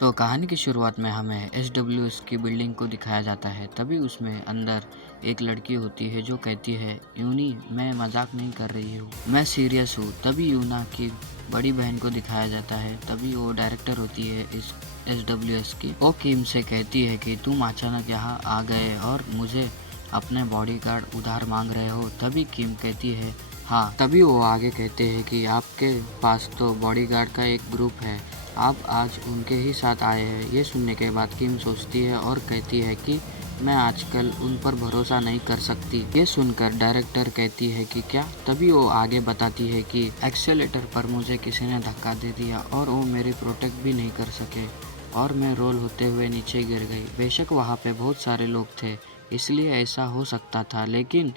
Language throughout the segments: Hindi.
तो कहानी की शुरुआत में हमें एसडब्ल्यूएस की बिल्डिंग को दिखाया जाता है। तभी उसमें अंदर एक लड़की होती है जो कहती है, यूनी मैं मजाक नहीं कर रही हूँ, मैं सीरियस हूँ। तभी यूना की बड़ी बहन को दिखाया जाता है। तभी वो डायरेक्टर होती है इस एसडब्ल्यूएस की। वो किम से कहती है कि तुम अचानक यहाँ आ गए और मुझे अपने बॉडीगार्ड उधार मांग रहे हो। तभी किम कहती है हाँ। तभी वो आगे कहते हैं कि आपके पास तो बॉडीगार्ड का एक ग्रुप है, आप आज उनके ही साथ आए हैं। ये सुनने के बाद किम सोचती है और कहती है कि मैं आजकल उन पर भरोसा नहीं कर सकती। ये सुनकर डायरेक्टर कहती है कि क्या। तभी वो आगे बताती है कि एक्सेलेटर पर मुझे किसी ने धक्का दे दिया और वो मेरी प्रोटेक्ट भी नहीं कर सके और मैं रोल होते हुए नीचे गिर गई। बेशक वहाँ पे बहुत सारे लोग थे, इसलिए ऐसा हो सकता था, लेकिन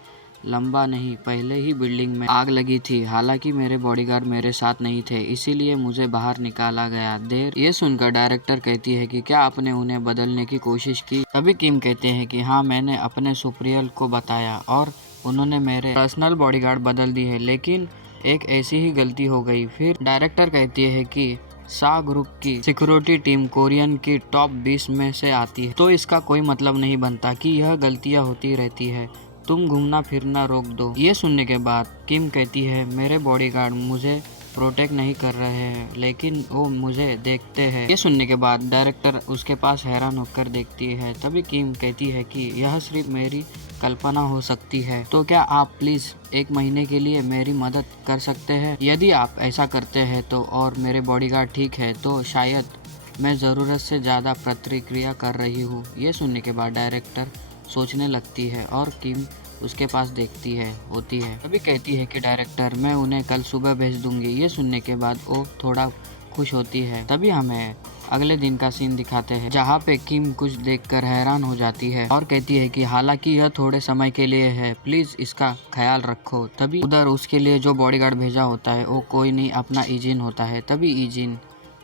लंबा नहीं पहले ही बिल्डिंग में आग लगी थी। हालांकि मेरे बॉडीगार्ड मेरे साथ नहीं थे, इसीलिए मुझे बाहर निकाला गया। देर ये सुनकर डायरेक्टर कहती है कि क्या आपने उन्हें बदलने की कोशिश की। तभी किम कहते हैं कि हाँ, मैंने अपने सुप्रियल को बताया और उन्होंने मेरे पर्सनल बॉडीगार्ड बदल दी है, लेकिन एक ऐसी ही गलती हो गई। फिर डायरेक्टर कहती है कि सा ग्रुप की सिक्योरिटी टीम कोरियन की टॉप 20 में से आती है, तो इसका कोई मतलब नहीं बनता कि यह गलतियां होती रहती है। तुम घूमना फिरना रोक दो। ये सुनने के बाद किम कहती है मेरे बॉडीगार्ड मुझे प्रोटेक्ट नहीं कर रहे हैं, लेकिन वो मुझे देखते हैं। ये सुनने के बाद डायरेक्टर उसके पास हैरान होकर देखती है। तभी किम कहती है कि यह सिर्फ मेरी कल्पना हो सकती है, तो क्या आप प्लीज एक महीने के लिए मेरी मदद कर सकते हैं। यदि आप ऐसा करते हैं तो और मेरे बॉडीगार्ड ठीक है तो शायद मैं ज़रूरत से ज़्यादा प्रतिक्रिया कर रही हूँ। ये सुनने के बाद डायरेक्टर सोचने लगती है और किम उसके पास देखती है होती है। तभी कहती है कि डायरेक्टर मैं उन्हें कल सुबह भेज दूंगी। ये सुनने के बाद वो थोड़ा खुश होती है। तभी हमें अगले दिन का सीन दिखाते हैं जहाँ पे किम कुछ देखकर हैरान हो जाती है और कहती है कि हालांकि यह थोड़े समय के लिए है, प्लीज इसका ख्याल रखो। तभी उधर उसके लिए जो बॉडीगार्ड भेजा होता है वो कोई नहीं अपना ईजिन होता है। तभी ईजिन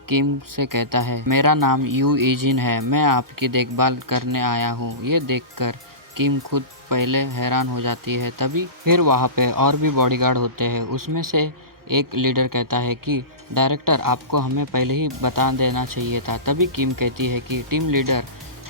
किम से कहता है मेरा नाम यू ईजिन है, मैं आपकी देखभाल करने आया हूँ। ये देखकर किम खुद पहले हैरान हो जाती है। तभी फिर वहाँ पे और भी बॉडीगार्ड होते हैं। उसमें से एक लीडर कहता है कि डायरेक्टर आपको हमें पहले ही बता देना चाहिए था। तभी किम कहती है कि team leader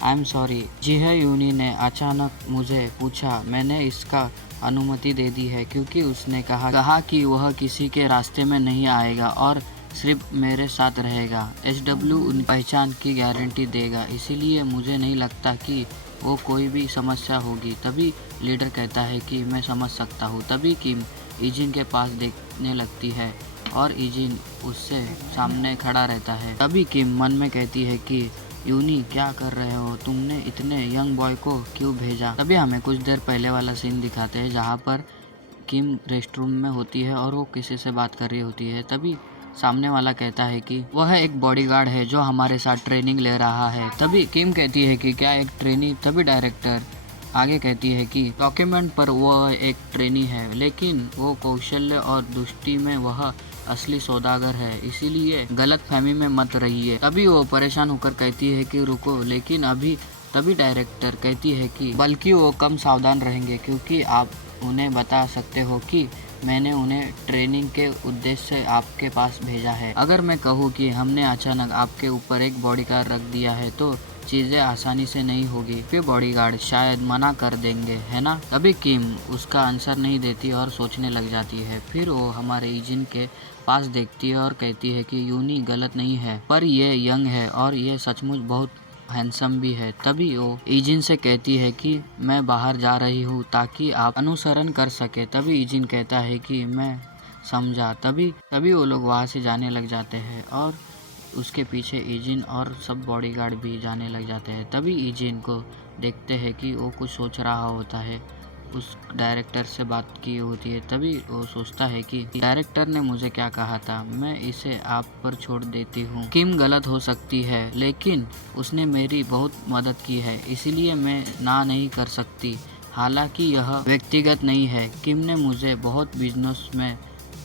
I am sorry, जी है यूनी ने अचानक मुझे पूछा, मैंने इसका अनुमति दे दी है क्योंकि उसने कहा कि वह किसी के रास्ते में नहीं आएगा और सिर्फ मेरे साथ रहेगा। एसडब्ल्यू उन पहचान की गारंटी देगा, इसीलिए मुझे नहीं लगता कि वो कोई भी समस्या होगी। तभी लीडर कहता है कि मैं समझ सकता हूँ। तभी किम ईजिन के पास देखने लगती है और ईजिन उससे सामने खड़ा रहता है। तभी किम मन में कहती है कि यूनी क्या कर रहे हो, तुमने इतने यंग बॉय को क्यों भेजा। तभी हमें कुछ देर पहले वाला सीन दिखाते हैं जहाँ पर किम रेस्टरूम में होती है और वो किसी से बात कर रही होती है। तभी सामने वाला कहता है कि वह एक बॉडीगार्ड है जो हमारे साथ ट्रेनिंग ले रहा है। तभी किम कहती है कि क्या एक ट्रेनी। तभी डायरेक्टर आगे कहती है कि डॉक्यूमेंट पर वह एक ट्रेनी है, लेकिन वो कौशल्य और दुष्टि में वह असली सौदागर है, इसीलिए गलत फहमी में मत रहिए। तभी वो परेशान होकर कहती है कि रुको, लेकिन अभी। तभी डायरेक्टर कहती है कि बल्कि वो कम सावधान रहेंगे क्योंकि आप उन्हें बता सकते हो कि मैंने उन्हें ट्रेनिंग के उद्देश्य से आपके पास भेजा है। अगर मैं कहूँ कि हमने अचानक आपके ऊपर एक बॉडीगार्ड रख दिया है तो चीजें आसानी से नहीं होगी, फिर बॉडीगार्ड शायद मना कर देंगे, है ना। तभी किम उसका आंसर नहीं देती और सोचने लग जाती है। फिर वो हमारे ईजिन के पास देखती है और कहती है कि यूनी गलत नहीं है, पर ये यंग है और ये सचमुच बहुत हैंडसम भी है। तभी वो ईजिन से कहती है कि मैं बाहर जा रही हूँ ताकि आप अनुसरण कर सके। तभी ईजिन कहता है कि मैं समझा। तभी तभी वो लोग वहाँ से जाने लग जाते हैं और उसके पीछे ईजिन और सब बॉडीगार्ड भी जाने लग जाते हैं। तभी ईजिन को देखते हैं कि वो कुछ सोच रहा होता है, उस डायरेक्टर से बात की होती है। तभी वो सोचता है कि डायरेक्टर ने मुझे क्या कहा था, मैं इसे आप पर छोड़ देती हूँ। किम गलत हो सकती है, लेकिन उसने मेरी बहुत मदद की है, इसीलिए मैं ना नहीं कर सकती। हालांकि यह व्यक्तिगत नहीं है, किम ने मुझे बहुत बिजनेस में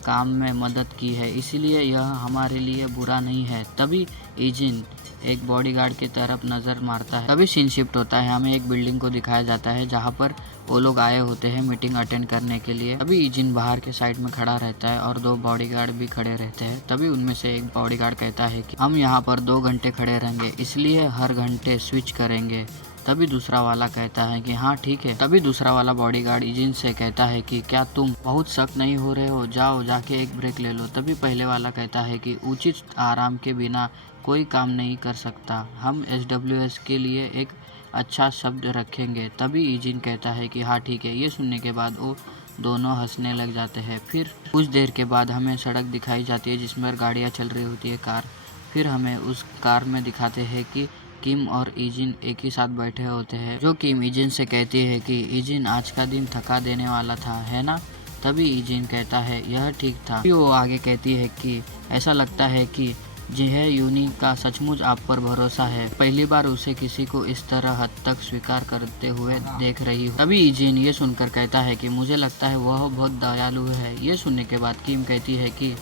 काम में मदद की है, इसलिए यह हमारे लिए बुरा नहीं है। तभी ईजिन एक बॉडीगार्ड की तरफ नज़र मारता है। तभी सीन शिफ्ट होता है, हमें एक बिल्डिंग को दिखाया जाता है जहाँ पर वो लोग आए होते हैं मीटिंग अटेंड करने के लिए। तभी ईजिन बाहर के साइड में खड़ा रहता है और 2 बॉडीगार्ड भी खड़े रहते हैं। तभी उनमें से एक बॉडीगार्ड कहता है कि हम यहाँ पर 2 घंटे खड़े रहेंगे, इसलिए हर घंटे स्विच करेंगे। तभी दूसरा वाला कहता है कि हाँ ठीक है। तभी दूसरा वाला बॉडीगार्ड ईजिन से कहता है कि क्या तुम बहुत सख्त नहीं हो रहे हो, जाओ जाके एक ब्रेक ले लो। तभी पहले वाला कहता है कि उचित आराम के बिना कोई काम नहीं कर सकता, हम SWS के लिए एक अच्छा शब्द रखेंगे। तभी ईजिन कहता है कि हाँ ठीक है। ये सुनने के बाद वो दोनों हंसने लग जाते हैं। फिर कुछ देर के बाद हमें सड़क दिखाई जाती है जिसमें गाड़ियाँ चल रही होती है, कार। फिर हमें उस कार में दिखाते हैं कि किम और ईजिन एक ही साथ बैठे होते हैं, जो किम ईजिन से कहती है कि ईजिन आज का दिन थका देने वाला था, है ना? तभी ईजिन कहता है यह ठीक था। फिर वो आगे कहती है कि ऐसा लगता है कि जिह यूनी का सचमुच आप पर भरोसा है, पहली बार उसे किसी को इस तरह हद तक स्वीकार करते हुए देख रही हो। तभी ईजिन ये सुनकर कहता है कि मुझे लगता है वह बहुत दयालु है। ये सुनने के बाद किम कहती है कि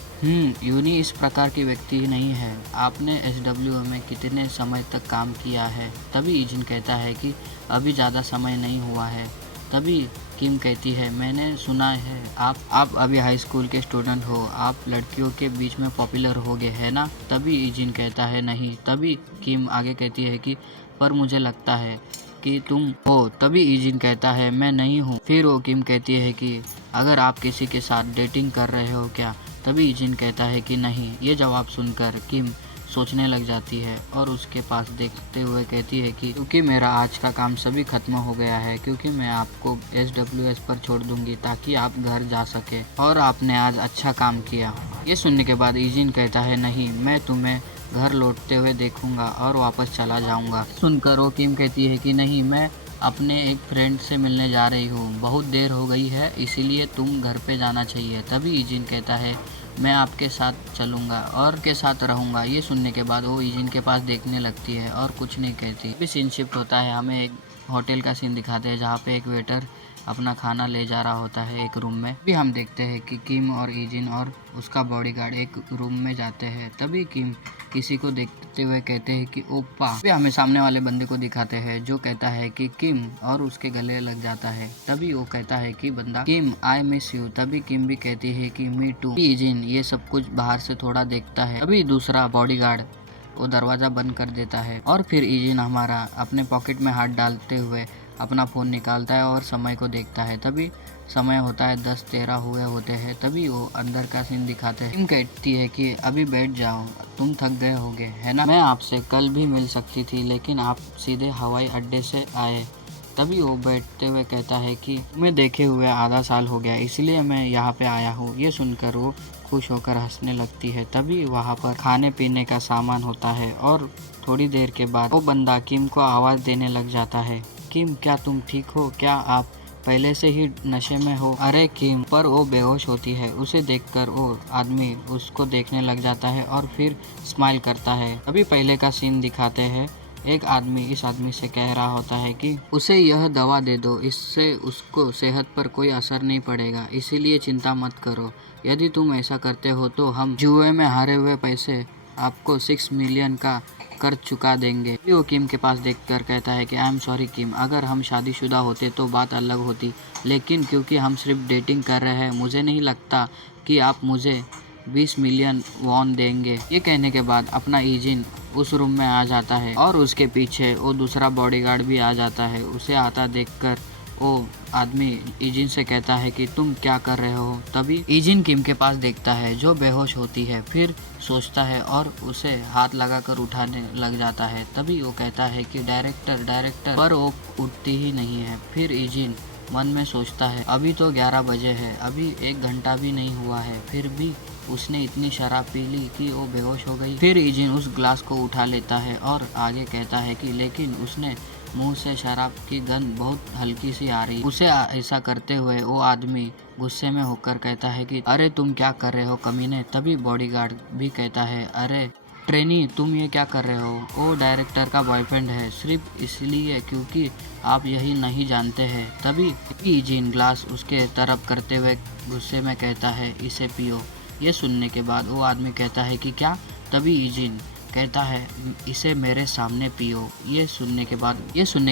यूनी इस प्रकार की व्यक्ति नहीं है, आपने SW में कितने समय तक काम किया है? तभी ईजिन कहता है कि अभी ज़्यादा समय नहीं हुआ है। तभी किम कहती है मैंने सुना है आप अभी हाई स्कूल के स्टूडेंट हो, आप लड़कियों के बीच में पॉपुलर हो गए, है ना? तभी ईजिन कहता है नहीं। तभी किम आगे कहती है कि पर मुझे लगता है कि तुम हो। तभी ईजिन कहता है मैं नहीं हूँ। फिर वो किम कहती है कि अगर आप किसी के साथ डेटिंग कर रहे हो क्या? तभी ईजिन कहता है कि नहीं। ये जवाब सुनकर किम सोचने लग जाती है और उसके पास देखते हुए कहती है कि क्योंकि मेरा आज का काम सभी खत्म हो गया है, क्योंकि मैं आपको SWS पर छोड़ दूंगी ताकि आप घर जा सके, और आपने आज अच्छा काम किया। ये सुनने के बाद ईजिन कहता है नहीं, मैं तुम्हें घर लौटते हुए देखूंगा और वापस चला जाऊंगा। सुनकर वो किम कहती है कि नहीं, मैं अपने एक फ्रेंड से मिलने जा रही हूँ, बहुत देर हो गई है, इसीलिए तुम घर पे जाना चाहिए। तभी ईजिन कहता है मैं आपके साथ चलूँगा और के साथ रहूँगा। ये सुनने के बाद वो ईजिन के पास देखने लगती है और कुछ नहीं कहती। फिर सीन शिफ्ट होता है, हमें एक होटल का सीन दिखाते हैं जहाँ पे एक वेटर अपना खाना ले जा रहा होता है एक रूम में। भी हम देखते हैं कि किम और ईजिन और उसका बॉडीगार्ड एक रूम में जाते हैं। तभी किम किसी को देखते हुए कहते हैं कि ओप्पा। भी हमें सामने वाले बंदे को दिखाते हैं जो कहता है कि किम, और उसके गले लग जाता है। तभी वो कहता है कि बंदा किम आई मिस यू। तभी किम भी कहती है कि मी टू। ईजिन ये सब कुछ बाहर से थोड़ा देखता है। तभी दूसरा बॉडीगार्ड वो दरवाज़ा बंद कर देता है और फिर ईजिन हमारा अपने पॉकेट में हाथ डालते हुए अपना फ़ोन निकालता है और समय को देखता है। तभी समय होता है 10:13 हुए होते हैं। तभी वो अंदर का सीन दिखाते हैं। किम कहती है कि अभी बैठ जाओ, तुम थक गए होगे, है ना? मैं आपसे कल भी मिल सकती थी, लेकिन आप सीधे हवाई अड्डे से आए। तभी वो बैठते हुए कहता है कि तुम्हें देखे हुए आधा साल हो गया, इसलिए मैं यहाँ पे आया हूँ। ये सुनकर वो खुश होकर हंसने लगती है। तभी वहाँ पर खाने पीने का सामान होता है और थोड़ी देर के बाद वो बंदा किम को आवाज़ देने लग जाता है, किम क्या तुम ठीक हो? क्या आप पहले से ही नशे में हो? अरे किम। पर वो बेहोश होती है। उसे देखकर वो आदमी उसको देखने लग जाता है और फिर स्माइल करता है। अभी पहले का सीन दिखाते हैं, एक आदमी इस आदमी से कह रहा होता है कि उसे यह दवा दे दो, इससे उसको सेहत पर कोई असर नहीं पड़ेगा, इसीलिए चिंता मत करो। यदि तुम ऐसा करते हो तो हम जुए में हारे हुए पैसे आपको 6 मिलियन का कर चुका देंगे। वो किम के पास देखकर कहता है कि आई एम सॉरी किम, अगर हम शादीशुदा होते तो बात अलग होती, लेकिन क्योंकि हम सिर्फ डेटिंग कर रहे हैं, मुझे नहीं लगता कि आप मुझे 20 मिलियन वॉन देंगे। ये कहने के बाद अपना ईजिन उस रूम में आ जाता है और उसके पीछे वो दूसरा बॉडीगार्ड भी आ जाता है। उसे आता देखकर वो आदमी ईजिन से कहता है कि तुम क्या कर रहे हो? तभी ईजिन किम के पास देखता है जो बेहोश होती है, फिर सोचता है और उसे हाथ लगाकर उठाने लग जाता है। तभी वो कहता है कि डायरेक्टर डायरेक्टर, पर वो उठती ही नहीं है। फिर ईजिन मन में सोचता है अभी तो 11 बजे है, अभी 1 घंटा भी नहीं हुआ है, फिर भी उसने इतनी शराब पी ली कि वो बेहोश हो गई। फिर ईजिन उस ग्लास को उठा लेता है और आगे कहता है कि लेकिन उसने मुंह से शराब की गंध बहुत हल्की सी आ रही। उसे ऐसा करते हुए वो आदमी गुस्से में होकर कहता है कि अरे तुम क्या कर रहे हो कमीने? तभी बॉडीगार्ड भी कहता है अरे ट्रेनी तुम ये क्या कर रहे हो? वो डायरेक्टर का बॉयफ्रेंड है, सिर्फ इसलिए क्योंकि आप यही नहीं जानते हैं। तभी ईजिन ग्लास उसके तरफ करते हुए गुस्से में कहता है, इसे पियो। ये सुनने के बाद वो आदमी कहता है कि क्या? तभी ईजिन कहता है, इसे मेरे सामने पियो। ये सुनने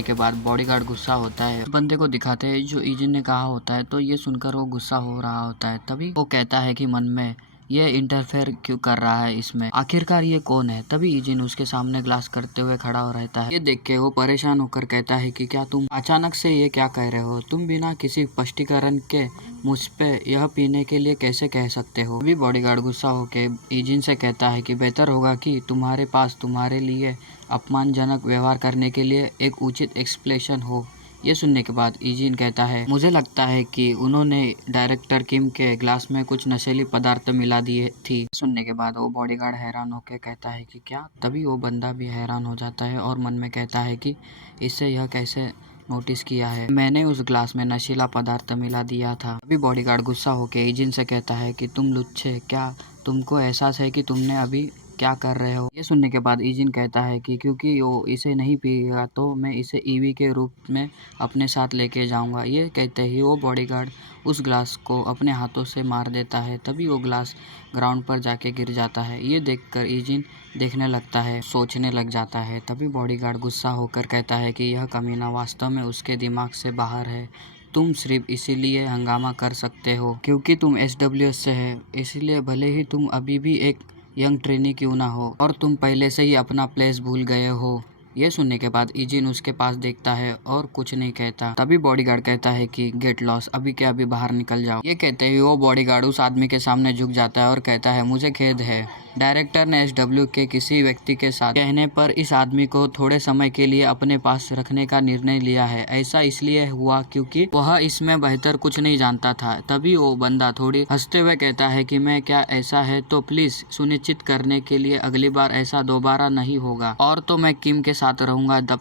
के बाद बॉडीगार्ड गुस्सा होता है। बंदे को दिखाते हैं जो ईजिन ने कहा होता है, तो ये सुनकर वो गुस्सा हो रहा होता है। तभी वो कहता है कि मन में, ये इंटरफेयर क्यों कर रहा है इसमें, आखिरकार ये कौन है? तभी ईजिन उसके सामने ग्लास करते हुए खड़ा हो रहता है। ये देख के वो परेशान होकर कहता है कि क्या तुम अचानक से ये क्या कह रहे हो? तुम बिना किसी स्पष्टीकरण के मुझ पे यह पीने के लिए कैसे कह सकते हो? अभी बॉडीगार्ड गुस्सा होके ईजिन से कहता है कि बेहतर होगा कि तुम्हारे पास तुम्हारे लिए अपमानजनक व्यवहार करने के लिए एक उचित एक्सप्लेनेशन हो। ये सुनने के बाद ईजिन कहता है, मुझे लगता है कि उन्होंने डायरेक्टर किम के ग्लास में कुछ नशीली पदार्थ मिला दिए थी। सुनने के बाद वो बॉडीगार्ड हैरान होकर कहता है कि क्या? तभी वो बंदा भी हैरान हो जाता है और मन में कहता है कि इससे यह कैसे नोटिस किया है, मैंने उस ग्लास में नशीला पदार्थ मिला दिया था। अभी बॉडीगार्ड गुस्सा होकर ईजिन से कहता है कि तुम लुच्चे, क्या तुमको एहसास है कि तुमने अभी क्या कर रहे हो? ये सुनने के बाद ईजिन कहता है कि क्योंकि वो इसे नहीं पिएगा तो मैं इसे ईवी के रूप में अपने साथ लेके जाऊंगा। ये कहते ही वो बॉडीगार्ड उस ग्लास को अपने हाथों से मार देता है। तभी वो ग्लास ग्राउंड पर जाके गिर जाता है। ये देखकर ईजिन देखने लगता है, सोचने लग जाता है। तभी बॉडीगार्ड गुस्सा होकर कहता है कि यह कमीना वास्तव में उसके दिमाग से बाहर है। तुम सिर्फ इसीलिए हंगामा कर सकते हो क्योंकि तुम SWS से है, इसलिए भले ही तुम अभी भी एक यंग ट्रेनी क्यों ना हो और तुम पहले से ही अपना प्लेस भूल गए हो। ये सुनने के बाद ईजिन उसके पास देखता है और कुछ नहीं कहता। तभी बॉडीगार्ड कहता है कि गेट लॉस, अभी के अभी बाहर निकल जाओ। ये कहते ही वो बॉडीगार्ड उस आदमी के सामने झुक जाता है और कहता है, मुझे खेद है, डायरेक्टर ने SW के किसी व्यक्ति के साथ कहने पर इस आदमी को थोड़े समय के लिए अपने पास रखने का निर्णय लिया है। ऐसा इसलिए हुआ क्योंकि वह इसमें बेहतर कुछ नहीं जानता था। तभी वो बंदा थोड़ी हंसते हुए कहता है कि मैं क्या ऐसा है तो प्लीज सुनिश्चित करने के लिए अगली बार ऐसा दोबारा नहीं होगा, और तो मैं किम के साथ रहूंगा जब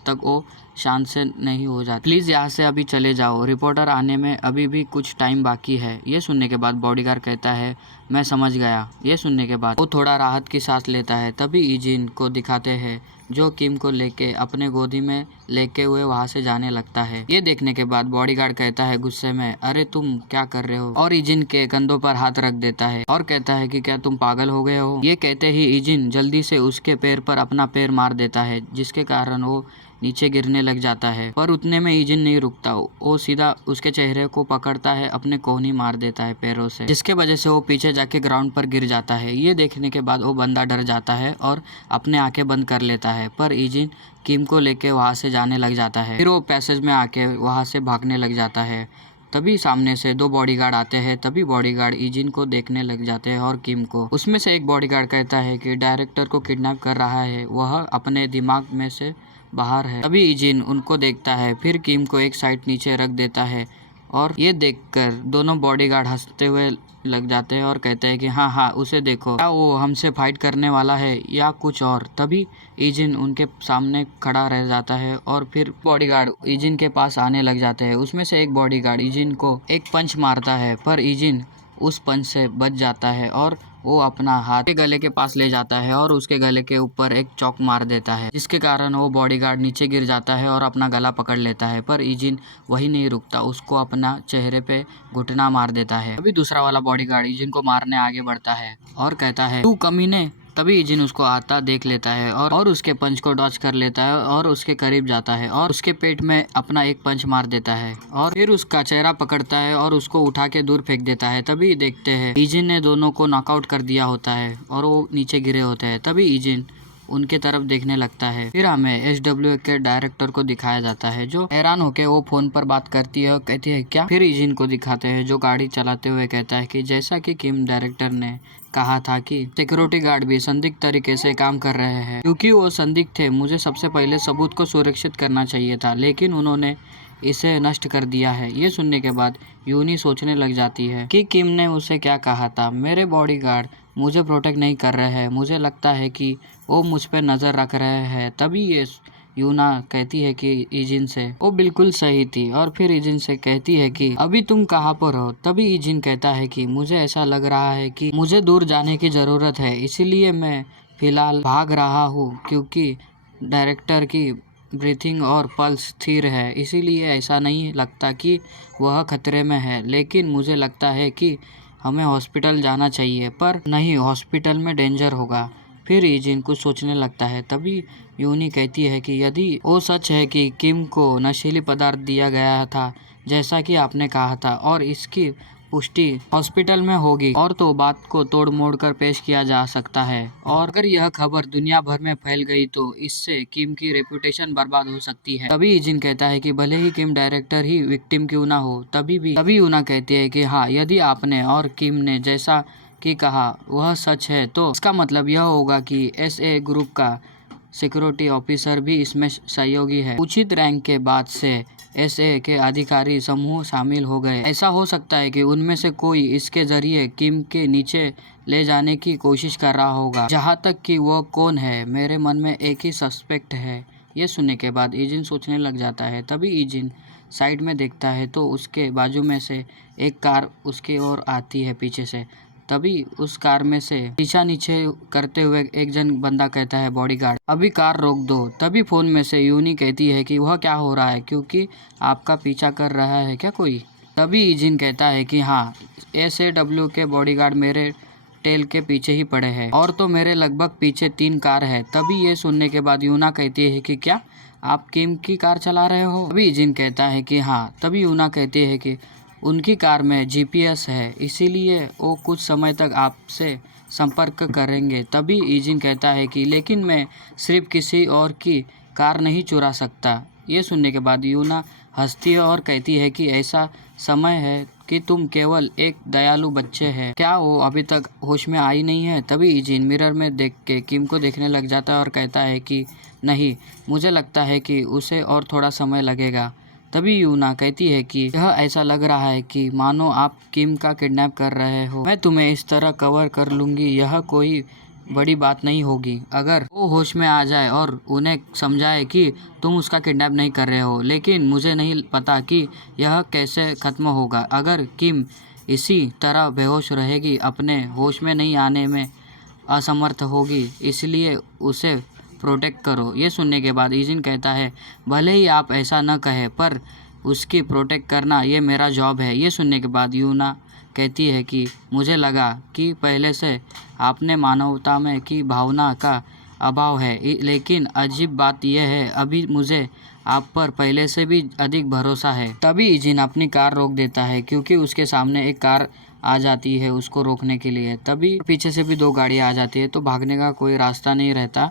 तक वो शांत से नहीं हो जाती। प्लीज यहाँ से अभी चले जाओ, रिपोर्टर आने में अभी भी कुछ टाइम बाकी है। ये सुनने के बाद बॉडीगार्ड कहता है, मैं समझ गया। ये सुनने के बाद वो थोड़ा राहत की सांस लेता है। तभी ईजिन को दिखाते हैं जो किम को लेके अपने गोदी में लेके हुए वहां से जाने लगता है। ये देखने के बाद बॉडीगार्ड कहता है गुस्से में, अरे तुम क्या कर रहे हो, और ईजिन के कंधों पर हाथ रख देता है और कहता है कि क्या तुम पागल हो गए हो। ये कहते ही ईजिन जल्दी से उसके पैर पर अपना पैर मार देता है, जिसके कारण वो नीचे गिरने लग जाता है। पर उतने में ईजिन नहीं रुकता, वो सीधा उसके चेहरे को पकड़ता है, अपने कोहनी मार देता है पैरों से, जिसके वजह से वो पीछे जाके ग्राउंड पर गिर जाता है। ये देखने के बाद वो बंदा डर जाता है और अपने आंखें बंद कर लेता है। पर ईजिन किम को लेके वहां से जाने लग जाता है। फिर वो पैसेज में आके वहां से भागने लग जाता है। तभी सामने से दो बॉडीगार्ड आते हैं। तभी बॉडीगार्ड ईजिन को देखने लग जाते हैं और किम को। उसमें से एक बॉडीगार्ड कहता है कि डायरेक्टर को किडनैप कर रहा है, वह अपने दिमाग में से बाहर है। तभी ईजिन उनको देखता है, फिर किम को एक साइड नीचे रख देता है और ये देखकर दोनों बॉडीगार्ड हंसते हुए लग जाते हैं और कहते हैं कि हाँ उसे देखो, क्या वो हमसे फाइट करने वाला है या कुछ और। तभी ईजिन उनके सामने खड़ा रह जाता है और फिर बॉडीगार्ड ईजिन के पास आने लग जाते हैं। उसमें से एक बॉडीगार्ड ईजिन को एक पंच मारता है, पर ईजिन उस पंच से बच जाता है और वो अपना हाथ के गले के पास ले जाता है और उसके गले के ऊपर एक चौक मार देता है, जिसके कारण वो बॉडीगार्ड नीचे गिर जाता है और अपना गला पकड़ लेता है। पर ईजिन वही नहीं रुकता, उसको अपना चेहरे पे घुटना मार देता है। अभी दूसरा वाला बॉडीगार्ड ईजिन को मारने आगे बढ़ता है और कहता है, तू कमीने। तभी ईजिन उसको आता देख लेता है और उसके पंच को डॉच कर लेता है और उसके करीब जाता है और उसके पेट में अपना एक पंच मार देता है और फिर उसका चेहरा पकड़ता है और उसको उठा के दूर फेंक देता है। तभी देखते हैं ईजिन ने दोनों को नॉकआउट कर दिया होता है और वो नीचे गिरे होते हैं। तभी ईजिन उनके तरफ देखने लगता है। फिर हमें SW के डायरेक्टर को दिखाया जाता है, जो हैरान होकर वो फोन पर बात करती है और कहती है क्या। फिर ईजिन को दिखाते हैं जो गाड़ी चलाते हुए कहता है कि जैसा कि किम डायरेक्टर ने कहा था कि सिक्योरिटी गार्ड भी संदिग्ध तरीके से काम कर रहे हैं। क्योंकि वो संदिग्ध थे, मुझे सबसे पहले सबूत को सुरक्षित करना चाहिए था, लेकिन उन्होंने इसे नष्ट कर दिया है। ये सुनने के बाद यूनी सोचने लग जाती है कि किम ने उसे क्या कहा था, मेरे बॉडीगार्ड मुझे प्रोटेक्ट नहीं कर रहे हैं, मुझे लगता है कि वो मुझ पर नजर रख रहे हैं। तभी ये यूना कहती है कि ईजिन से, वो बिल्कुल सही थी, और फिर ईजिन से कहती है कि अभी तुम कहाँ पर हो। तभी ईजिन कहता है कि मुझे ऐसा लग रहा है कि मुझे दूर जाने की जरूरत है, इसीलिए मैं फिलहाल भाग रहा हूँ क्योंकि डायरेक्टर की ब्रीथिंग और पल्स स्थिर है, इसीलिए ऐसा नहीं लगता कि वह खतरे में है। लेकिन मुझे लगता है कि हमें हॉस्पिटल जाना चाहिए। पर नहीं, हॉस्पिटल में डेंजर होगा। फिर ईजिन कुछ सोचने लगता है। तभी यूनी कहती है कि यदि वो सच है कि किम को नशीली पदार्थ दिया गया था जैसा कि आपने कहा था और इसकी पुष्टि हॉस्पिटल में होगी और तो बात को तोड़ मोड़ कर पेश किया जा सकता है। और अगर यह खबर दुनिया भर में फैल गई तो इससे किम की रेपुटेशन बर्बाद हो सकती है। तभी ईजिन कहता है कि भले ही किम डायरेक्टर ही विक्टिम क्यों ना हो, तभी यूना कहती है कि हाँ, यदि आपने और किम ने जैसा कि कहा वह सच है तो इसका मतलब यह होगा कि एसए ग्रुप का सिक्योरिटी ऑफिसर भी इसमें सहयोगी है। उचित रैंक के बाद से एसए के अधिकारी समूह शामिल हो गए। ऐसा हो सकता है कि उनमें से कोई इसके जरिए किम के नीचे ले जाने की कोशिश कर रहा होगा। जहाँ तक कि वो कौन है, मेरे मन में एक ही सस्पेक्ट है। ये सुनने के बाद ईजिन सोचने लग जाता है। तभी ईजिन साइड में देखता है तो उसके बाजू में से एक कार उसके ओर आती है पीछे से। तभी उस कार में से पीछा नीचे करते हुए एक जन बंदा कहता है, बॉडीगार्ड अभी कार रोक दो। तभी फोन में से यूनी कहती है कि वह क्या हो रहा है, क्योंकि आपका पीछा कर रहा है क्या कोई। तभी ईजिन कहता है कि हाँ, एसएडब्ल्यू के बॉडीगार्ड मेरे टेल के पीछे ही पड़े हैं और तो मेरे लगभग पीछे 3 कार है। तभी ये सुनने के बाद यूना कहती है कि क्या आप किम की कार चला रहे हो। तभी ईजिन कहता है कि हाँ। तभी यूना कहती है कि उनकी कार में जीपीएस है, इसीलिए वो कुछ समय तक आपसे संपर्क करेंगे। तभी ईजिन कहता है कि लेकिन मैं सिर्फ किसी और की कार नहीं चुरा सकता। ये सुनने के बाद यूना हंसती है और कहती है कि ऐसा समय है कि तुम केवल एक दयालु बच्चे हैं। क्या वो अभी तक होश में आई नहीं है। तभी ईजिन मिरर में देख के किम को देखने लग जाता है और कहता है कि नहीं, मुझे लगता है कि उसे और थोड़ा समय लगेगा। तभी यूना कहती है कि यह ऐसा लग रहा है कि मानो आप किम का किडनैप कर रहे हो। मैं तुम्हें इस तरह कवर कर लूँगी, यह कोई बड़ी बात नहीं होगी। अगर वो होश में आ जाए और उन्हें समझाए कि तुम उसका किडनैप नहीं कर रहे हो। लेकिन मुझे नहीं पता कि यह कैसे ख़त्म होगा। अगर किम इसी तरह बेहोश रहेगी, अपने होश में नहीं आने में असमर्थ होगी, इसलिए उसे प्रोटेक्ट करो। ये सुनने के बाद ईजिन कहता है, भले ही आप ऐसा न कहें, पर उसकी प्रोटेक्ट करना ये मेरा जॉब है। ये सुनने के बाद यूना कहती है कि मुझे लगा कि पहले से आपने मानवता में की भावना का अभाव है, लेकिन अजीब बात यह है अभी मुझे आप पर पहले से भी अधिक भरोसा है। तभी ईजिन अपनी कार रोक देता है क्योंकि उसके सामने एक कार आ जाती है उसको रोकने के लिए। तभी पीछे से भी 2 गाड़ियाँ आ जाती है तो भागने का कोई रास्ता नहीं रहता।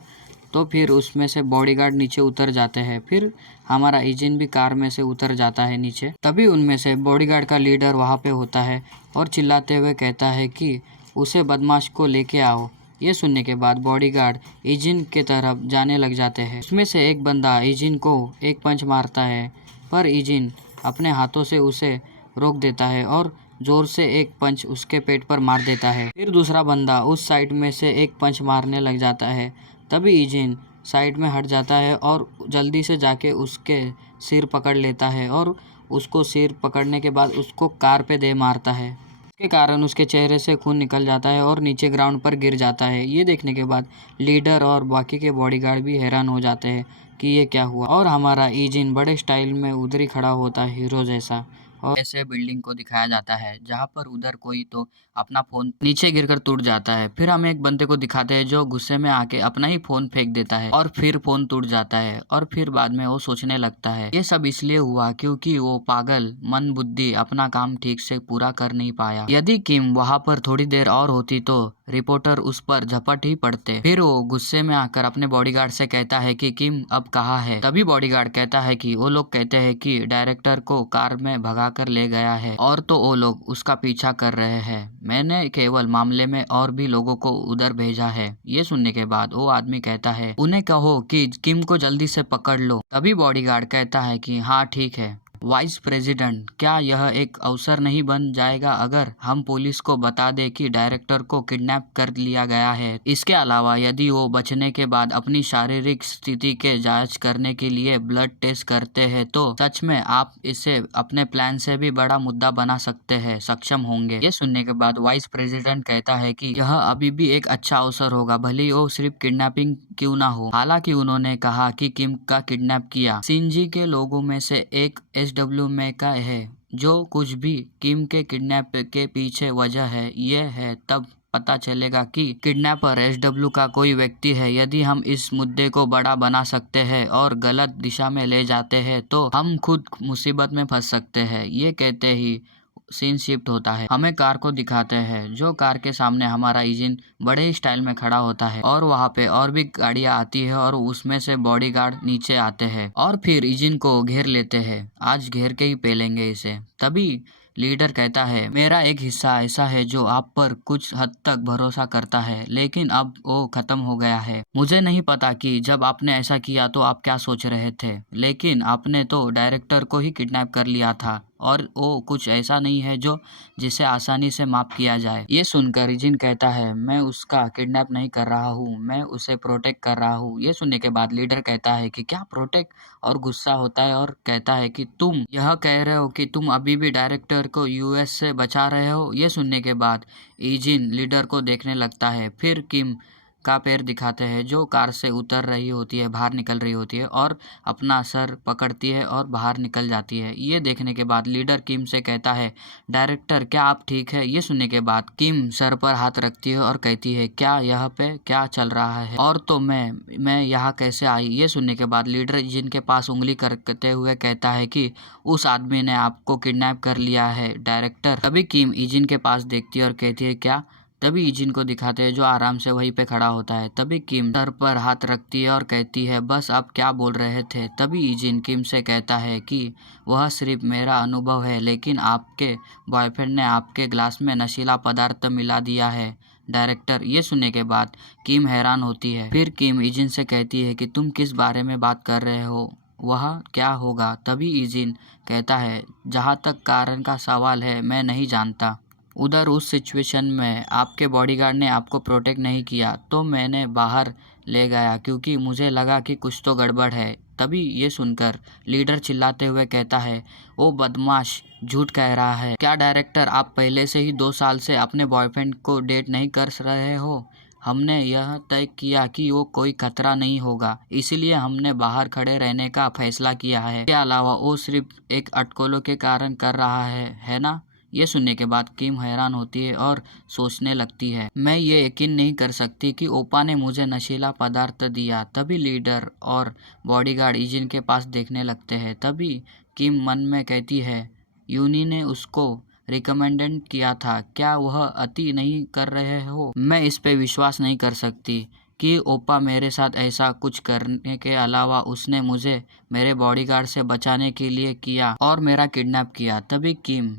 तो फिर उसमें से बॉडीगार्ड नीचे उतर जाते हैं। फिर हमारा ईजिन भी कार में से उतर जाता है नीचे। तभी उनमें से बॉडीगार्ड का लीडर वहाँ पे होता है और चिल्लाते हुए कहता है कि उसे बदमाश को लेके आओ। ये सुनने के बाद बॉडीगार्ड ईजिन के तरफ जाने लग जाते हैं। उसमें से एक बंदा ईजिन को एक पंच मारता है, पर ईजिन अपने हाथों से उसे रोक देता है और जोर से एक पंच उसके पेट पर मार देता है। फिर दूसरा बंदा उस साइड में से एक पंच मारने लग जाता है। तभी ईजिन साइड में हट जाता है और जल्दी से जाके उसके सिर पकड़ लेता है और उसको सिर पकड़ने के बाद उसको कार पे दे मारता है। इसके कारण उसके चेहरे से खून निकल जाता है और नीचे ग्राउंड पर गिर जाता है। ये देखने के बाद लीडर और बाकी के बॉडीगार्ड भी हैरान हो जाते हैं कि ये क्या हुआ। और हमारा ईजिन बड़े स्टाइल में उधर ही खड़ा होता है हीरो जैसा। और ऐसे बिल्डिंग को दिखाया जाता है जहाँ पर उधर कोई तो अपना फोन नीचे गिरकर टूट जाता है। फिर हम एक बंदे को दिखाते हैं जो गुस्से में आके अपना ही फोन फेंक देता है और फिर फोन टूट जाता है। और फिर बाद में वो सोचने लगता है ये सब इसलिए हुआ क्योंकि वो पागल मन बुद्धि अपना काम ठीक से पूरा कर नहीं पाया। यदि किम वहाँ पर थोड़ी देर और होती तो रिपोर्टर उस पर झपट ही पड़ते। फिर वो गुस्से में आकर अपने बॉडीगार्ड से कहता है कि किम अब कहाँ है। तभी बॉडीगार्ड कहता है कि वो लोग कहते हैं कि डायरेक्टर को कार में भगा कर ले गया है और तो वो लोग उसका पीछा कर रहे हैं। मैंने केवल मामले में और भी लोगों को उधर भेजा है। ये सुनने के बाद वो आदमी कहता है उन्हें कहो कि किम को जल्दी से पकड़ लो। तभी बॉडीगार्ड कहता है कि हाँ ठीक है। वाइस प्रेसिडेंट, क्या यह एक अवसर नहीं बन जाएगा अगर हम पुलिस को बता दें कि डायरेक्टर को किडनैप कर लिया गया है? इसके अलावा यदि वो बचने के बाद अपनी शारीरिक स्थिति के जांच करने के लिए ब्लड टेस्ट करते हैं तो सच में आप इसे अपने प्लान से भी बड़ा मुद्दा बना सकते हैं, सक्षम होंगे। ये सुनने के बाद वाइस प्रेसिडेंट कहता है कि यह अभी भी एक अच्छा अवसर होगा, भले ही वो सिर्फ किडनैपिंग क्यों ना हो। हालांकि उन्होंने कहा कि किम का किडनैप किया शिंजी के लोगों में से एक एसडब्ल्यू में का है। जो कुछ भी किम के किडनैप के पीछे वजह है, ये है तब पता चलेगा कि किडनैपर एसडब्ल्यू का कोई व्यक्ति है। यदि हम इस मुद्दे को बड़ा बना सकते हैं और गलत दिशा में ले जाते हैं तो हम खुद मुसीबत में फंस सकते हैं। ये कहते ही सीन शिफ्ट होता है। हमें कार को दिखाते हैं, जो कार के सामने हमारा इंजन बड़े ही स्टाइल में खड़ा होता है और वहाँ पे और भी गाड़ियाँ आती है और उसमें से बॉडीगार्ड नीचे आते हैं और फिर इंजन को घेर लेते हैं। आज घेर के ही पेलेंगे इसे। तभी लीडर कहता है, मेरा एक हिस्सा ऐसा है जो आप पर कुछ हद तक भरोसा करता है, लेकिन अब वो खत्म हो गया है। मुझे नहीं पता कि जब आपने ऐसा किया तो आप क्या सोच रहे थे, लेकिन आपने तो डायरेक्टर को ही किडनैप कर लिया था और वो कुछ ऐसा नहीं है जो जिसे आसानी से माफ किया जाए। ये सुनकर जिन कहता है, मैं उसका किडनैप नहीं कर रहा हूँ, मैं उसे प्रोटेक्ट कर रहा हूँ। ये सुनने के बाद लीडर कहता है कि क्या प्रोटेक्ट, और गुस्सा होता है और कहता है कि तुम यह कह रहे हो कि तुम अभी भी डायरेक्टर को यूएस से बचा रहे हो। ये सुनने के बाद ईजिन लीडर को देखने लगता है, फिर किम का पैर दिखाते हैं जो कार से उतर रही होती है, बाहर निकल रही होती है और अपना सर पकड़ती है और बाहर निकल जाती है। ये देखने के बाद लीडर किम से कहता है, डायरेक्टर क्या आप ठीक है? ये सुनने के बाद किम सर पर हाथ रखती है और कहती है, क्या यहाँ पे क्या चल रहा है और तो मैं यहाँ कैसे आई? ये सुनने के बाद लीडर जिनके पास उंगली करते हुए कहता है कि उस आदमी ने आपको किडनैप कर लिया है डायरेक्टर। तभी किम इजिन के पास देखती है और कहती है, क्या? तभी इजिन को दिखाते हैं जो आराम से वहीं पे खड़ा होता है। तभी किम सर पर हाथ रखती है और कहती है, बस आप क्या बोल रहे थे? तभी इजिन किम से कहता है कि वह सिर्फ मेरा अनुभव है, लेकिन आपके बॉयफ्रेंड ने आपके ग्लास में नशीला पदार्थ मिला दिया है डायरेक्टर। ये सुनने के बाद किम हैरान होती है। फिर किम इजिन से कहती है कि तुम किस बारे में बात कर रहे हो, वह क्या होगा? तभी इजिन कहता है, जहाँ तक कारण का सवाल है मैं नहीं जानता। उधर उस सिचुएशन में आपके बॉडीगार्ड ने आपको प्रोटेक्ट नहीं किया तो मैंने बाहर ले गया क्योंकि मुझे लगा कि कुछ तो गड़बड़ है। तभी ये सुनकर लीडर चिल्लाते हुए कहता है, वो बदमाश झूठ कह रहा है। क्या डायरेक्टर आप पहले से ही 2 साल से अपने बॉयफ्रेंड को डेट नहीं कर रहे हो? हमने यह तय किया कि वो कोई खतरा नहीं होगा, इसलिए हमने बाहर खड़े रहने का फैसला किया है। इसके अलावा वो सिर्फ एक अटकलों के कारण कर रहा है ना? ये सुनने के बाद किम हैरान होती है और सोचने लगती है, मैं ये यकीन नहीं कर सकती कि ओपा ने मुझे नशीला पदार्थ दिया। तभी लीडर और बॉडीगार्ड इजिन के पास देखने लगते हैं। तभी किम मन में कहती है, यूनी ने उसको रिकमेंडेड किया था, क्या वह अति नहीं कर रहे हो? मैं इस पे विश्वास नहीं कर सकती कि ओपा मेरे साथ ऐसा कुछ करने के अलावा उसने मुझे मेरे बॉडीगार्ड से बचाने के लिए किया और मेरा किडनैप किया। तभी किम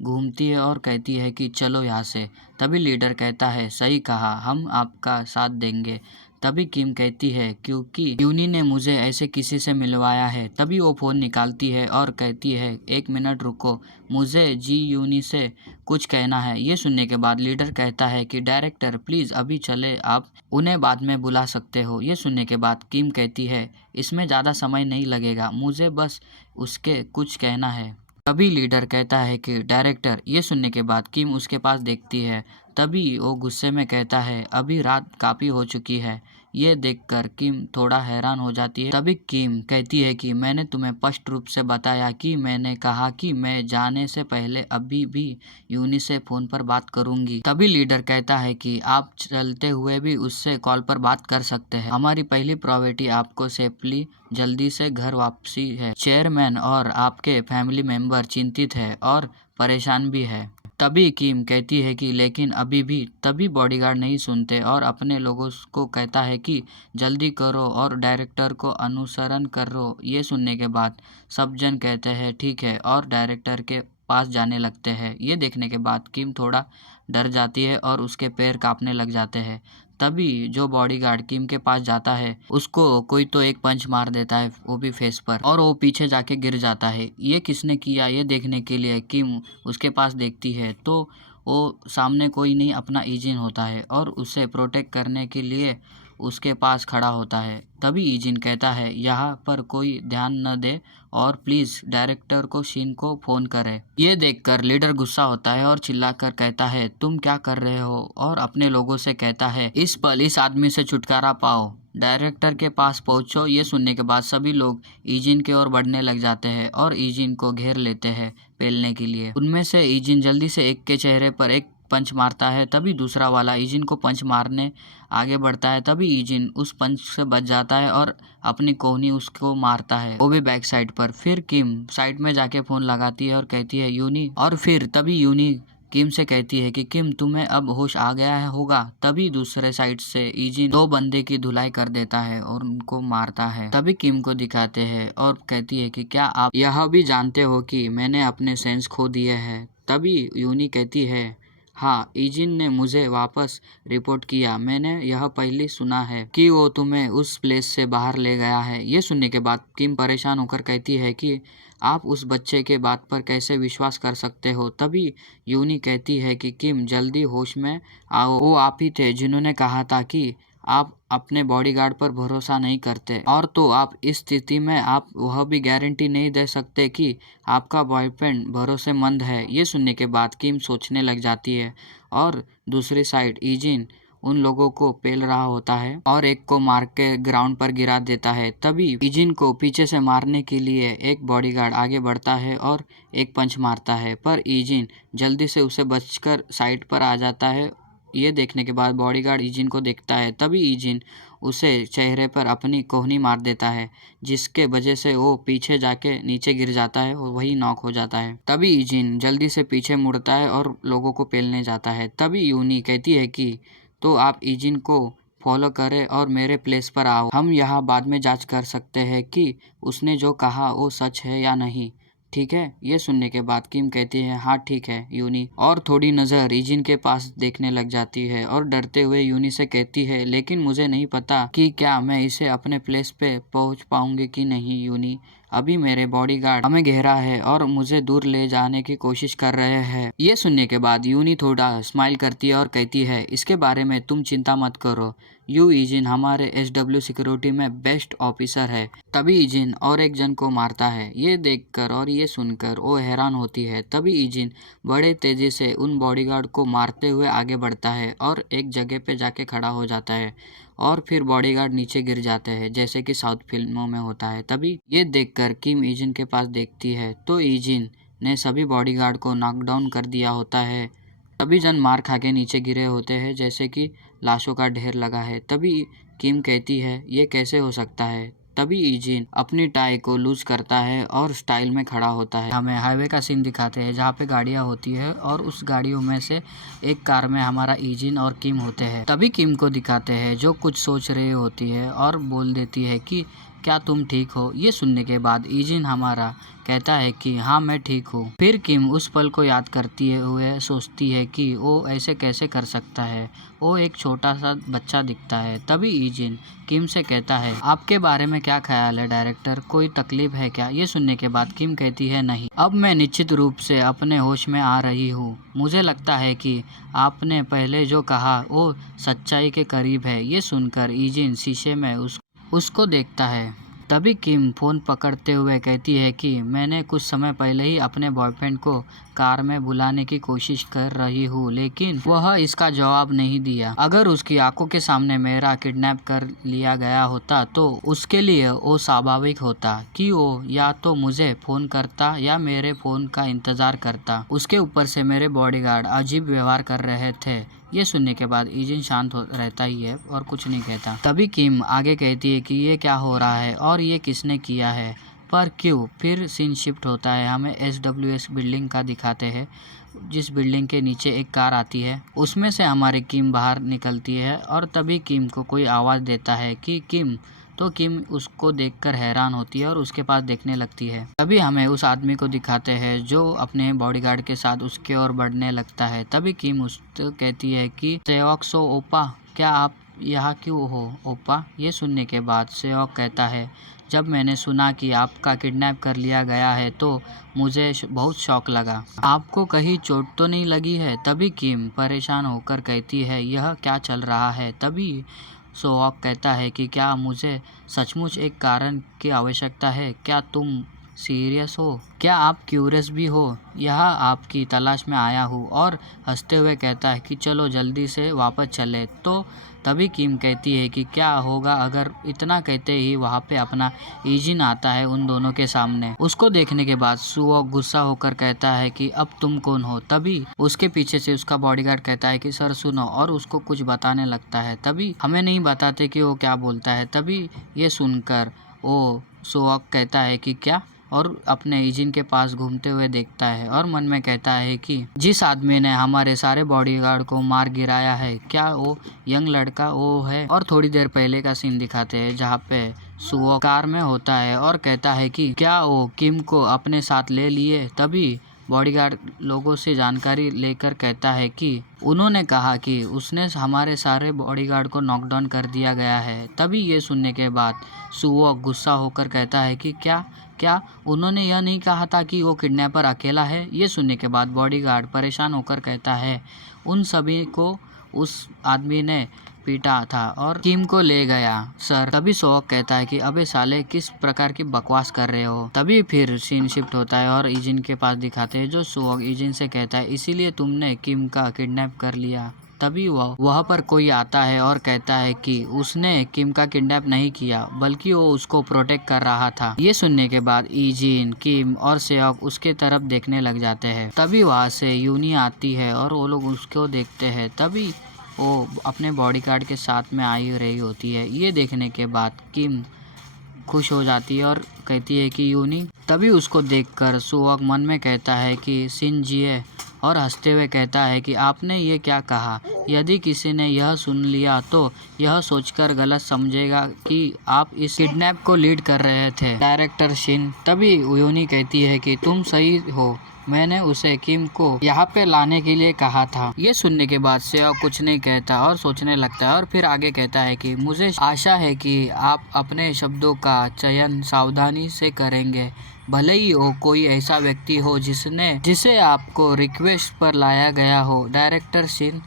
घूमती है और कहती है कि चलो यहाँ से। तभी लीडर कहता है, सही कहा, हम आपका साथ देंगे। तभी किम कहती है, क्योंकि यूनी ने मुझे ऐसे किसी से मिलवाया है। तभी वो फ़ोन निकालती है और कहती है, 1 मिनट रुको, मुझे जी यूनी से कुछ कहना है। ये सुनने के बाद लीडर कहता है कि डायरेक्टर प्लीज़ अभी चले, आप उन्हें बाद में बुला सकते हो। ये सुनने के बाद किम कहती है, इसमें ज़्यादा समय नहीं लगेगा, मुझे बस उसके कुछ कहना है। तभी लीडर कहता है कि डायरेक्टर। ये सुनने के बाद किम उसके पास देखती है। तभी वो गुस्से में कहता है, अभी रात काफ़ी हो चुकी है। ये देखकर किम थोड़ा हैरान हो जाती है। तभी किम कहती है कि मैंने तुम्हें स्पष्ट रूप से बताया कि मैंने कहा कि मैं जाने से पहले अभी भी यूनी से फ़ोन पर बात करूंगी। तभी लीडर कहता है कि आप चलते हुए भी उससे कॉल पर बात कर सकते हैं। हमारी पहली प्रायोरिटी आपको सेफली जल्दी से घर वापसी है। चेयरमैन और आपके फैमिली मेंबर चिंतित है और परेशान भी है। तभी किम कहती है कि लेकिन अभी भी। तभी बॉडीगार्ड नहीं सुनते और अपने लोगों को कहता है कि जल्दी करो और डायरेक्टर को अनुसरण करो। ये सुनने के बाद सब जन कहते हैं ठीक है और डायरेक्टर के पास जाने लगते हैं। ये देखने के बाद किम थोड़ा डर जाती है और उसके पैर कांपने लग जाते हैं। तभी जो बॉडीगार्ड किम के पास जाता है उसको कोई तो एक पंच मार देता है, वो भी फेस पर, और वो पीछे जाके गिर जाता है। ये किसने किया ये देखने के लिए किम उसके पास देखती है तो वो सामने कोई नहीं अपना ईजिन होता है और उसे प्रोटेक्ट करने के लिए उसके पास खड़ा होता है। तभी ईजिन कहता है यहाँ पर कोई ध्यान न दे और प्लीज डायरेक्टर को शीन को फोन करे। ये देखकर लीडर गुस्सा होता है और चिल्लाकर कहता है तुम क्या कर रहे हो, और अपने लोगों से कहता है इस पल इस आदमी से छुटकारा पाओ, डायरेक्टर के पास पहुंचो। ये सुनने के बाद सभी लोग ईजिन की ओर बढ़ने लग जाते हैं और ईजिन को घेर लेते हैं पेलने के लिए। उनमें से ईजिन जल्दी से एक के चेहरे पर एक पंच मारता है। तभी दूसरा वाला ईजिन को पंच मारने आगे बढ़ता है। तभी ईजिन उस पंच से बच जाता है और अपनी कोहनी उसको मारता है, वो भी बैक साइड पर। फिर किम साइड में जाके फोन लगाती है और कहती है यूनी, और फिर तभी यूनी किम से कहती है कि किम तुम्हें अब होश आ गया है होगा। तभी दूसरे साइड से ईजिन दो बंदे की धुलाई कर देता है और उनको मारता है। तभी किम को दिखाते हैं और कहती है कि क्या आप यह भी जानते हो कि मैंने अपने सेंस खो दिए हैं। तभी यूनी कहती है हाँ, ईजिन ने मुझे वापस रिपोर्ट किया। मैंने यह पहले सुना है कि वो तुम्हें उस प्लेस से बाहर ले गया है। ये सुनने के बाद किम परेशान होकर कहती है कि आप उस बच्चे के बात पर कैसे विश्वास कर सकते हो। तभी यूनी कहती है कि किम जल्दी होश में आओ, वो आप ही थे जिन्होंने कहा था कि आप अपने बॉडीगार्ड पर भरोसा नहीं करते, और तो आप इस स्थिति में आप वह भी गारंटी नहीं दे सकते कि आपका बॉयफ्रेंड भरोसेमंद है। ये सुनने के बाद किम सोचने लग जाती है और दूसरी साइड ईजिन उन लोगों को पेल रहा होता है और एक को मार के ग्राउंड पर गिरा देता है। तभी ईजिन को पीछे से मारने के लिए एक बॉडीगार्ड आगे बढ़ता है और एक पंच मारता है, पर ईजिन जल्दी से उसे बचकर साइड पर आ जाता है। ये देखने के बाद बॉडीगार्ड ईजिन को देखता है। तभी ईजिन उसे चेहरे पर अपनी कोहनी मार देता है, जिसके वजह से वो पीछे जाके नीचे गिर जाता है और वही नॉक हो जाता है। तभी ईजिन जल्दी से पीछे मुड़ता है और लोगों को पेलने जाता है। तभी यूनी कहती है कि तो आप ईजिन को फॉलो करें और मेरे प्लेस पर आओ, हम यहाँ बाद में जांच कर सकते हैं कि उसने जो कहा वो सच है या नहीं, ठीक है। ये सुनने के बाद किम कहती है हाँ ठीक है यूनी, और थोड़ी नज़र ईजिन के पास देखने लग जाती है और डरते हुए यूनी से कहती है लेकिन मुझे नहीं पता कि क्या मैं इसे अपने प्लेस पे पहुंच पाऊंगी कि नहीं यूनी। अभी मेरे बॉडीगार्ड हमें घेरा है और मुझे दूर ले जाने की कोशिश कर रहे हैं। ये सुनने के बाद यूनी थोड़ा स्माइल करती है और कहती है इसके बारे में तुम चिंता मत करो, यू ईजिन हमारे SW सिक्योरिटी में बेस्ट ऑफिसर है। तभी ईजिन और एक जन को मारता है। ये देखकर और ये सुनकर वो हैरान होती है। तभी ईजिन बड़े तेजी से उन बॉडीगार्ड को मारते हुए आगे बढ़ता है और एक जगह पे जाके खड़ा हो जाता है और फिर बॉडीगार्ड नीचे गिर जाते हैं जैसे कि साउथ फिल्मों में होता है। तभी ये देखकर किम ईजिन के पास देखती है तो ईजिन ने सभी बॉडीगार्ड को नॉकडाउन कर दिया होता है। सभी जन मार खा के नीचे गिरे होते हैं जैसे कि लाशों का ढेर लगा है। तभी किम कहती है ये कैसे हो सकता है। तभी ईजिन अपनी टाई को लूज करता है और स्टाइल में खड़ा होता है। हमें हाईवे का सीन दिखाते हैं जहाँ पे गाड़ियाँ होती है और उस गाड़ियों में से एक कार में हमारा ईजिन और किम होते हैं। तभी किम को दिखाते हैं जो कुछ सोच रही होती है और बोल देती है कि क्या तुम ठीक हो। ये सुनने के बाद ईजिन हमारा कहता है कि हाँ मैं ठीक हूँ। फिर किम उस पल को याद करती हुए सोचती है कि वो ऐसे कैसे कर सकता है, वो एक छोटा सा बच्चा दिखता है। तभी ईजिन किम से कहता है आपके बारे में क्या ख्याल है डायरेक्टर, कोई तकलीफ है क्या। ये सुनने के बाद किम कहती है नहीं, अब मैं निश्चित रूप से अपने होश में आ रही हूँ। मुझे लगता है कि आपने पहले जो कहा वो सच्चाई के करीब है। ये सुनकर ईजिन शीशे में उसको देखता है। तभी किम फोन पकड़ते हुए कहती है कि मैंने कुछ समय पहले ही अपने बॉयफ्रेंड को कार में बुलाने की कोशिश कर रही हूँ, लेकिन वह इसका जवाब नहीं दिया। अगर उसकी आंखों के सामने मेरा किडनैप कर लिया गया होता तो उसके लिए वो स्वाभाविक होता कि वो या तो मुझे फोन करता या मेरे फोन का इंतजार करता। उसके ऊपर से मेरे बॉडीगार्ड अजीब व्यवहार कर रहे थे। ये सुनने के बाद ईजिन शांत रहता ही है और कुछ नहीं कहता। तभी किम आगे कहती है कि ये क्या हो रहा है और ये किसने किया है, पर क्यों। फिर सीन शिफ्ट होता है, हमें SWS बिल्डिंग का दिखाते हैं जिस बिल्डिंग के नीचे एक कार आती है। उसमें से हमारी किम बाहर निकलती है और तभी किम को कोई आवाज़ देता है कि किम तो किम उसको देखकर हैरान होती है और उसके पास देखने लगती है। तभी हमें उस आदमी को दिखाते हैं जो अपने बॉडीगार्ड के साथ उसके ओर बढ़ने लगता है। तभी किम उसको कहती है कि सेओक सो ओपा, क्या आप यहाँ क्यों हो ओपा? ये सुनने के बाद सेओक कहता है, जब मैंने सुना कि आपका किडनैप कर लिया गया है तो मुझे बहुत शौक लगा। आपको कहीं चोट तो नहीं लगी है? तभी किम परेशान होकर कहती है, यह क्या चल रहा है? तभी सोओक कहता है कि क्या मुझे सचमुच एक कारण की आवश्यकता है? क्या तुम सीरियस हो? क्या आप क्यूरियस भी हो? यहाँ आपकी तलाश में आया हूँ। और हंसते हुए कहता है कि चलो जल्दी से वापस चले। तो तभी किम कहती है कि क्या होगा अगर, इतना कहते ही वहाँ पे अपना ईजिन आता है उन दोनों के सामने। उसको देखने के बाद सुओक गुस्सा होकर कहता है कि अब तुम कौन हो? तभी उसके पीछे से उसका बॉडीगार्ड कहता है कि सर सुनो, और उसको कुछ बताने लगता है। तभी हमें नहीं बताते कि वो क्या बोलता है। तभी ये सुनकर वो सुओक कहता है कि क्या, और अपने ईजिन के पास घूमते हुए देखता है और मन में कहता है कि जिस आदमी ने हमारे सारे बॉडीगार्ड को मार गिराया है, क्या वो यंग लड़का वो है? और थोड़ी देर पहले का सीन दिखाते हैं जहाँ पे सुओ कार में होता है और कहता है कि क्या वो किम को अपने साथ ले लिए? तभी बॉडीगार्ड लोगों से जानकारी लेकर कहता है कि उन्होंने कहा कि उसने हमारे सारे बॉडीगार्ड को नॉकडाउन कर दिया गया है। तभी ये सुनने के बाद सुओ गुस्सा होकर कहता है कि क्या क्या उन्होंने यह नहीं कहा था कि वो किडनैपर अकेला है? ये सुनने के बाद बॉडीगार्ड परेशान होकर कहता है, उन सभी को उस आदमी ने पीटा था और किम को ले गया सर। तभी सोक कहता है कि अबे साले, किस प्रकार की बकवास कर रहे हो? तभी फिर सीन शिफ्ट होता है और ईजिन के पास दिखाते हैं, जो सोक ईजिन से कहता है, इसीलिए तुमने किम का किडनैप कर लिया। तभी वहाँ पर कोई आता है और कहता है कि उसने किम का किडनैप नहीं किया, बल्कि वो उसको प्रोटेक्ट कर रहा था। ये सुनने के बाद ईजिन, किम और सेओक उसके तरफ देखने लग जाते हैं। तभी वहाँ से यूनी आती है और वो लोग उसको देखते हैं। तभी वो अपने बॉडीगार्ड के साथ में आई रही होती है। ये देखने के बाद किम खुश हो जाती है और कहती है कि यूनी। तभी उसको देखकर सुओक मन में कहता है कि सिनजिए, और हंसते हुए कहता है कि आपने ये क्या कहा? यदि किसी ने यह सुन लिया तो यह सोचकर गलत समझेगा कि आप इस किडनैप को लीड कर रहे थे, डायरेक्टर शिन। तभी यूनी कहती है कि तुम सही हो, मैंने उसे किम को यहाँ पे लाने के लिए कहा था। ये सुनने के बाद सेओक कुछ नहीं कहता और सोचने लगता है और फिर आगे कहता है कि मुझे आशा है कि आप अपने शब्दों का चयन सावधानी से करेंगे, भले ही वो कोई ऐसा व्यक्ति हो जिसे आपको रिक्वेस्ट पर लाया गया हो। डायरेक्टर शिन,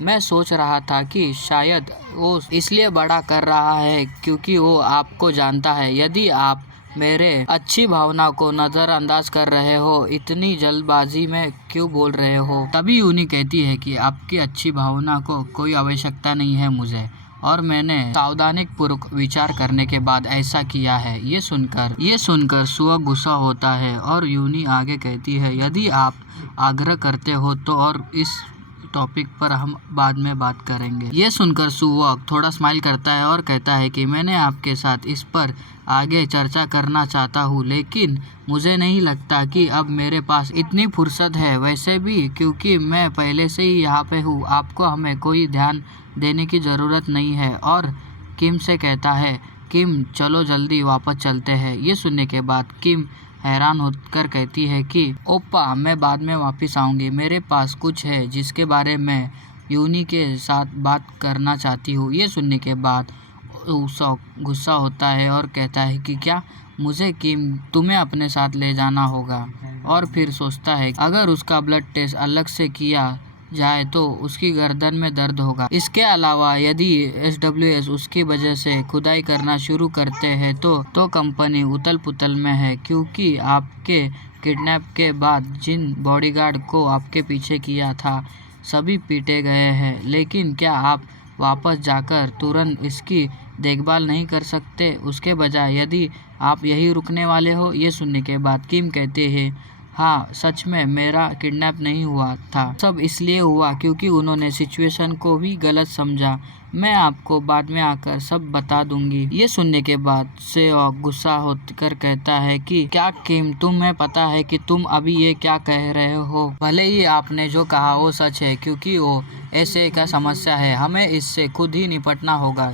मैं सोच रहा था कि शायद वो इसलिए बड़ा कर रहा है क्योंकि वो आपको जानता है। यदि आप मेरे अच्छी भावना को नज़रअंदाज कर रहे हो, इतनी जल्दबाजी में क्यों बोल रहे हो? तभी यूनी कहती है कि आपकी अच्छी भावना को कोई आवश्यकता नहीं है मुझे, और मैंने सावधानीपूर्वक विचार करने के बाद ऐसा किया है। ये सुनकर सुओक गुस्सा होता है और यूनी आगे कहती है, यदि आप आग्रह करते हो तो और इस टॉपिक पर हम बाद में बात करेंगे। ये सुनकर सुओक थोड़ा स्माइल करता है और कहता है कि मैंने आपके साथ इस पर आगे चर्चा करना चाहता हूँ, लेकिन मुझे नहीं लगता कि अब मेरे पास इतनी फुर्सत है। वैसे भी क्योंकि मैं पहले से ही यहाँ पे हूँ, आपको हमें कोई ध्यान देने की ज़रूरत नहीं है। और किम से कहता है, किम चलो जल्दी वापस चलते हैं। ये सुनने के बाद किम हैरान होकर कहती है कि ओप्पा, मैं बाद में वापस आऊँगी, मेरे पास कुछ है जिसके बारे में यूनी के साथ बात करना चाहती हूँ। ये सुनने के बाद गुस्सा होता है और कहता है कि क्या, मुझे किम तुम्हें अपने साथ ले जाना होगा? और फिर सोचता है अगर उसका ब्लड टेस्ट अलग से किया जाए तो उसकी गर्दन में दर्द होगा। इसके अलावा यदि SWS उसकी वजह से खुदाई करना शुरू करते हैं तो कंपनी उथल पुथल में है, क्योंकि आपके किडनैप के बाद जिन बॉडीगार्ड को आपके पीछे किया था सभी पीटे गए हैं। लेकिन क्या आप वापस जाकर तुरंत इसकी देखभाल नहीं कर सकते? उसके बजाय यदि आप यही रुकने वाले हो? ये सुनने के बाद किम कहते हैं, हाँ सच में मेरा किडनैप नहीं हुआ था, सब इसलिए हुआ क्योंकि उन्होंने सिचुएशन को भी गलत समझा। मैं आपको बाद में आकर सब बता दूंगी। ये सुनने के बाद सेओक गुस्सा होकर कहता है कि क्या किम, तुम्हें पता है कि तुम अभी ये क्या कह रहे हो? भले ही आपने जो कहा वो सच है, क्योंकि वो ऐसे का समस्या है, हमें इससे खुद ही निपटना होगा।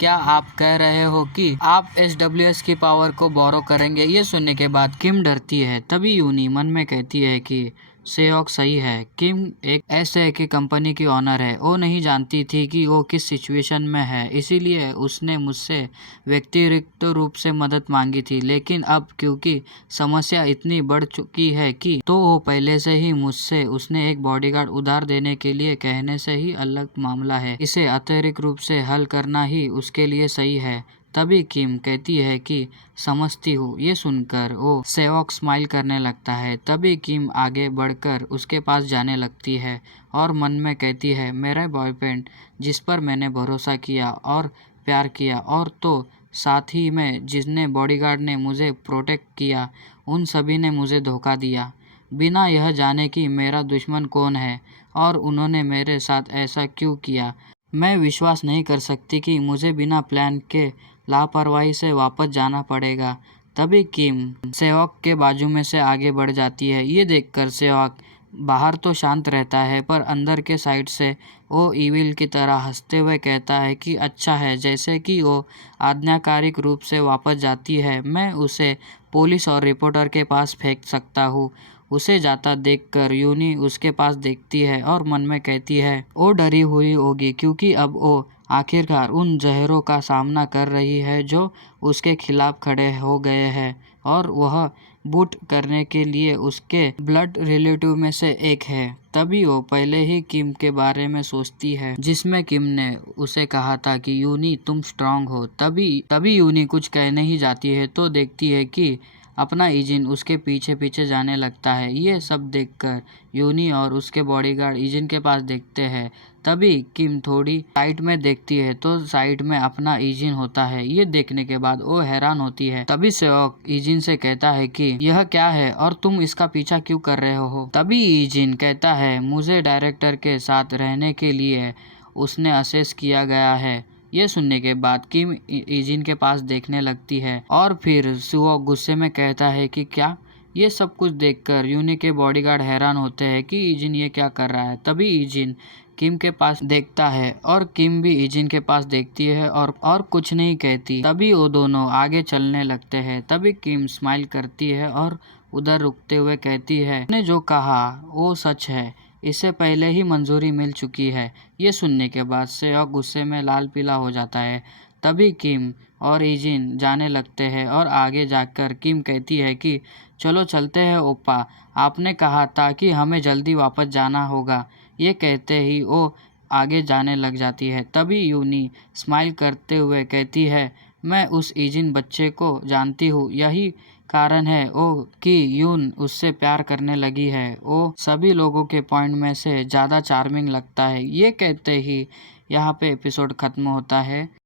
क्या आप कह रहे हो कि आप SWS की पावर को बोरो करेंगे? ये सुनने के बाद किम डरती है। तभी यूनी मन में कहती है कि सेओक सही है। किम एक ऐसे की कंपनी की ओनर है। वो नहीं जानती थी कि वो किस सिचुएशन में है, इसीलिए उसने मुझसे व्यक्तिगत रूप से मदद मांगी थी। लेकिन अब क्योंकि समस्या इतनी बढ़ चुकी है कि तो वो पहले से ही मुझसे उसने एक बॉडीगार्ड उधार देने के लिए कहने से ही अलग मामला है। इसे अतिरिक्त रूप से हल करना ही उसके लिए सही है। तभी किम कहती है कि समझती हूँ। ये सुनकर वो सेवक स्माइल करने लगता है। तभी किम आगे बढ़कर उसके पास जाने लगती है और मन में कहती है, मेरा बॉयफ्रेंड जिस पर मैंने भरोसा किया और प्यार किया, और तो साथ ही में जिसने बॉडीगार्ड ने मुझे प्रोटेक्ट किया, उन सभी ने मुझे धोखा दिया बिना यह जाने कि मेरा दुश्मन कौन है और उन्होंने मेरे साथ ऐसा क्यों किया। मैं विश्वास नहीं कर सकती कि मुझे बिना प्लान के लापरवाही से वापस जाना पड़ेगा। तभी किम सेवक के बाजू में से आगे बढ़ जाती है। ये देखकर सेवक बाहर तो शांत रहता है, पर अंदर के साइड से वो ईविल की तरह हंसते हुए कहता है कि अच्छा है। जैसे कि वो आज्ञाकारिक रूप से वापस जाती है, मैं उसे पुलिस और रिपोर्टर के पास फेंक सकता हूँ। उसे जाता देखकर यूनी उसके पास देखती है और मन में कहती है वो डरी हुई होगी, क्योंकि अब वो आखिरकार उन जहरों का सामना कर रही है जो उसके खिलाफ खड़े हो गए हैं, और वह बूट करने के लिए उसके ब्लड रिलेटिव में से एक है। तभी वो पहले ही किम के बारे में सोचती है, जिसमें किम ने उसे कहा था कि यूनी तुम स्ट्रांग हो। तभी यूनी कुछ कहने ही जाती है तो देखती है कि अपना ईजिन उसके पीछे पीछे जाने लगता है। ये सब देखकर यूनी और उसके बॉडीगार्ड ईजिन के पास देखते हैं। तभी किम थोड़ी साइड में देखती है तो साइड में अपना ईजिन होता है। ये देखने के बाद वो हैरान होती है। तभी सेवक ईजिन से कहता है कि यह क्या है और तुम इसका पीछा क्यों कर रहे हो। तभी ईजिन कहता है मुझे डायरेक्टर के साथ रहने के लिए उसने असेस किया गया है। ये सुनने के बाद किम ईजिन के पास देखने लगती है और फिर सुओ गुस्से में कहता है कि क्या। ये सब कुछ देखकर यूनी के बॉडीगार्ड हैरान होते हैं कि ईजिन ये क्या कर रहा है। तभी ईजिन किम के पास देखता है और किम भी ईजिन के पास देखती है और कुछ नहीं कहती। तभी वो दोनों आगे चलने लगते हैं। तभी किम स्माइल करती है और उधर रुकते हुए कहती है, उसने जो कहा वो सच है, इसे पहले ही मंजूरी मिल चुकी है। ये सुनने के बाद सेवक गुस्से में लाल पीला हो जाता है। तभी किम और ईजिन जाने लगते हैं और आगे जाकर किम कहती है कि चलो चलते हैं ओप्पा, आपने कहा था कि हमें जल्दी वापस जाना होगा। ये कहते ही वो आगे जाने लग जाती है। तभी यूनी स्माइल करते हुए कहती है, मैं उस ईजिन बच्चे को जानती हूँ, यही कारण है वो कि यून उससे प्यार करने लगी है। वो सभी लोगों के पॉइंट में से ज़्यादा चार्मिंग लगता है। ये कहते ही यहाँ पे एपिसोड ख़त्म होता है।